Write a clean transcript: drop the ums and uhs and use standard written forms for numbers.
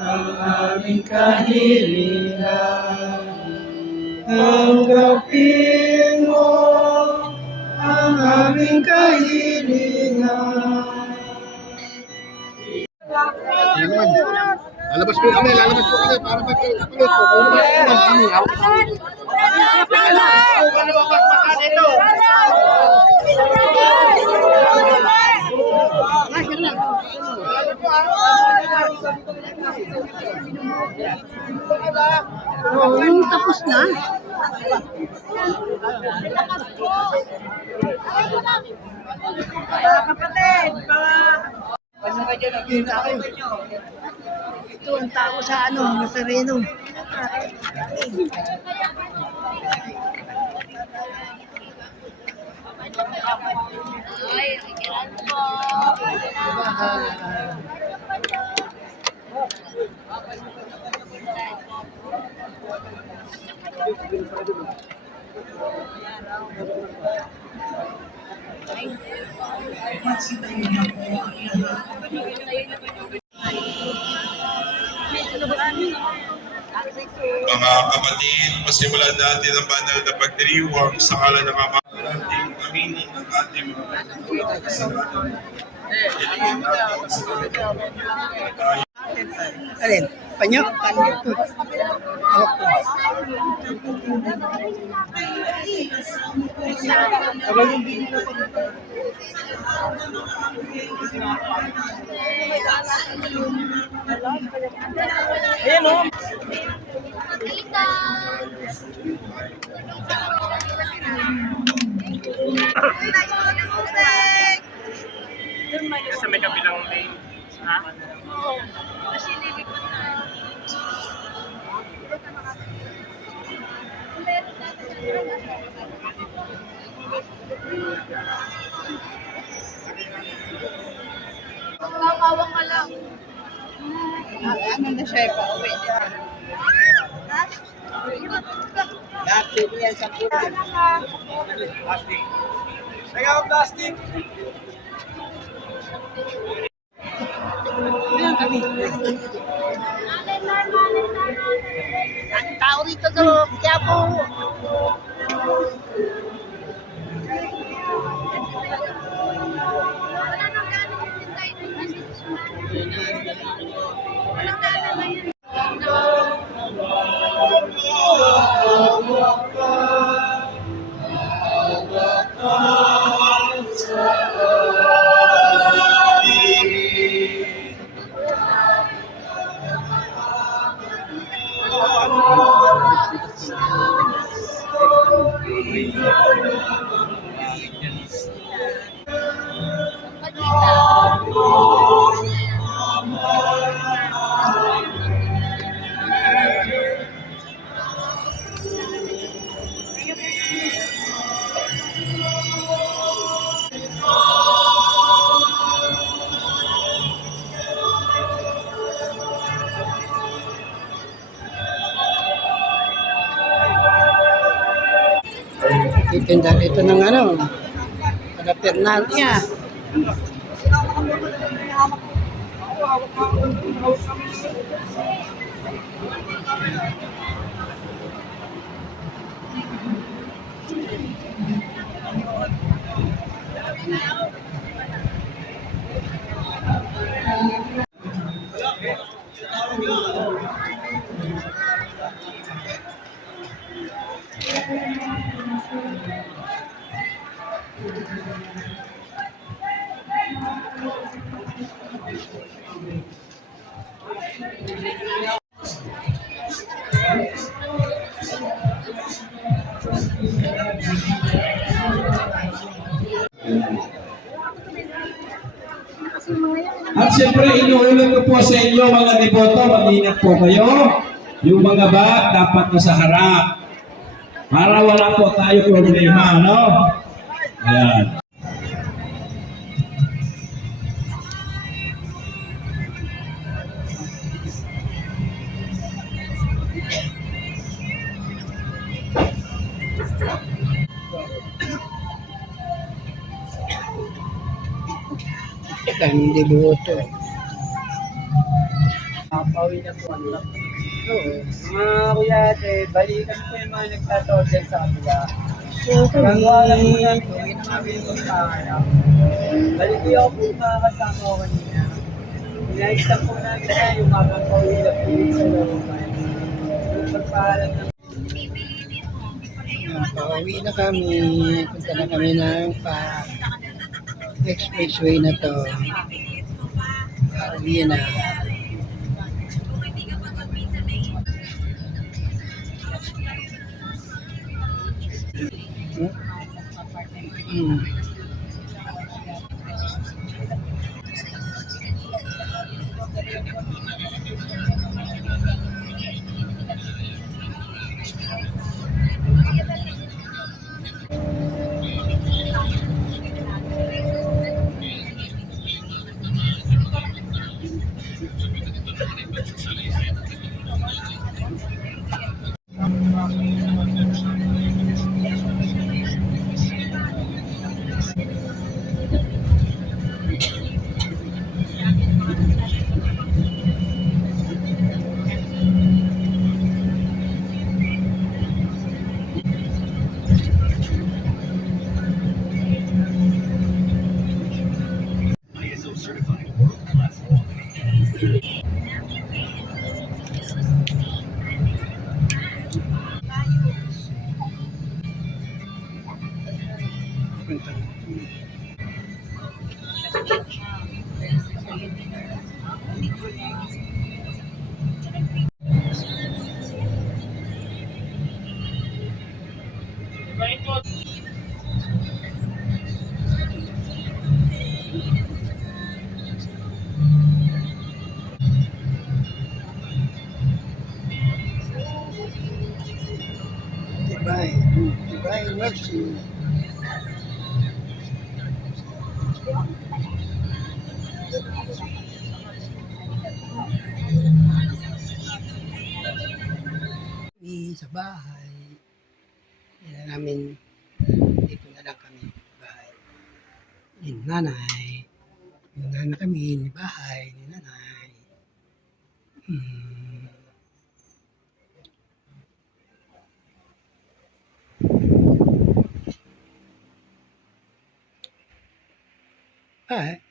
ang aming kahilingan. Tanggapin mo ang aming kahilingan. Lalabas po kami para magkakulit po. Tapos na. Kapatid, ano ba dyan? Nakita ko. Ito ang tao sa Nazareno. Ay, nakikiran po. Mga kapatid, pasimulan natin ang banal na pagdiriwang sa ngalan ng Ama nating aminin ang ating mga kasalanan. Alin? Panyo? Ayan o. Sa may kabilang lane. Ha? Oo. Kasi lilikot na. Kakawang ka lang. Ano na siya ipauwi? Plastic yan sa puto. Plastic. Teka ang plastic. Ilan kami? Ang tao rito sa Quiapo. Itinda ito ng adapternal niya. At siyempre, inuulit ko po sa inyo mga deboto, mag-ingat po kayo. Yung mga bag dapat nasa harap. Para wala po tayo problema, no? Ayan. Daming devoto. Pauwi na po. Oo. Mga kuya ate, balikan po yung mga nagtatorder sa kanila. Nagagawa lang po namin yung namin yung pangarap. Balikin ako po makakasama ko kanina. Pinayos po namin na yung habang pauwi na po yun sa looban. Yung pagpaalam ng pauwi na kami. Punta na kami ng expressway na to. Pauwi na. Hmm. Goodbye. Goodbye, Mercy. Sa bahay. Hindi na namin, dito na lang kami. Bahay. Ni nanay. Wala na kami ni bahay ni nanay. Hmm. Bye.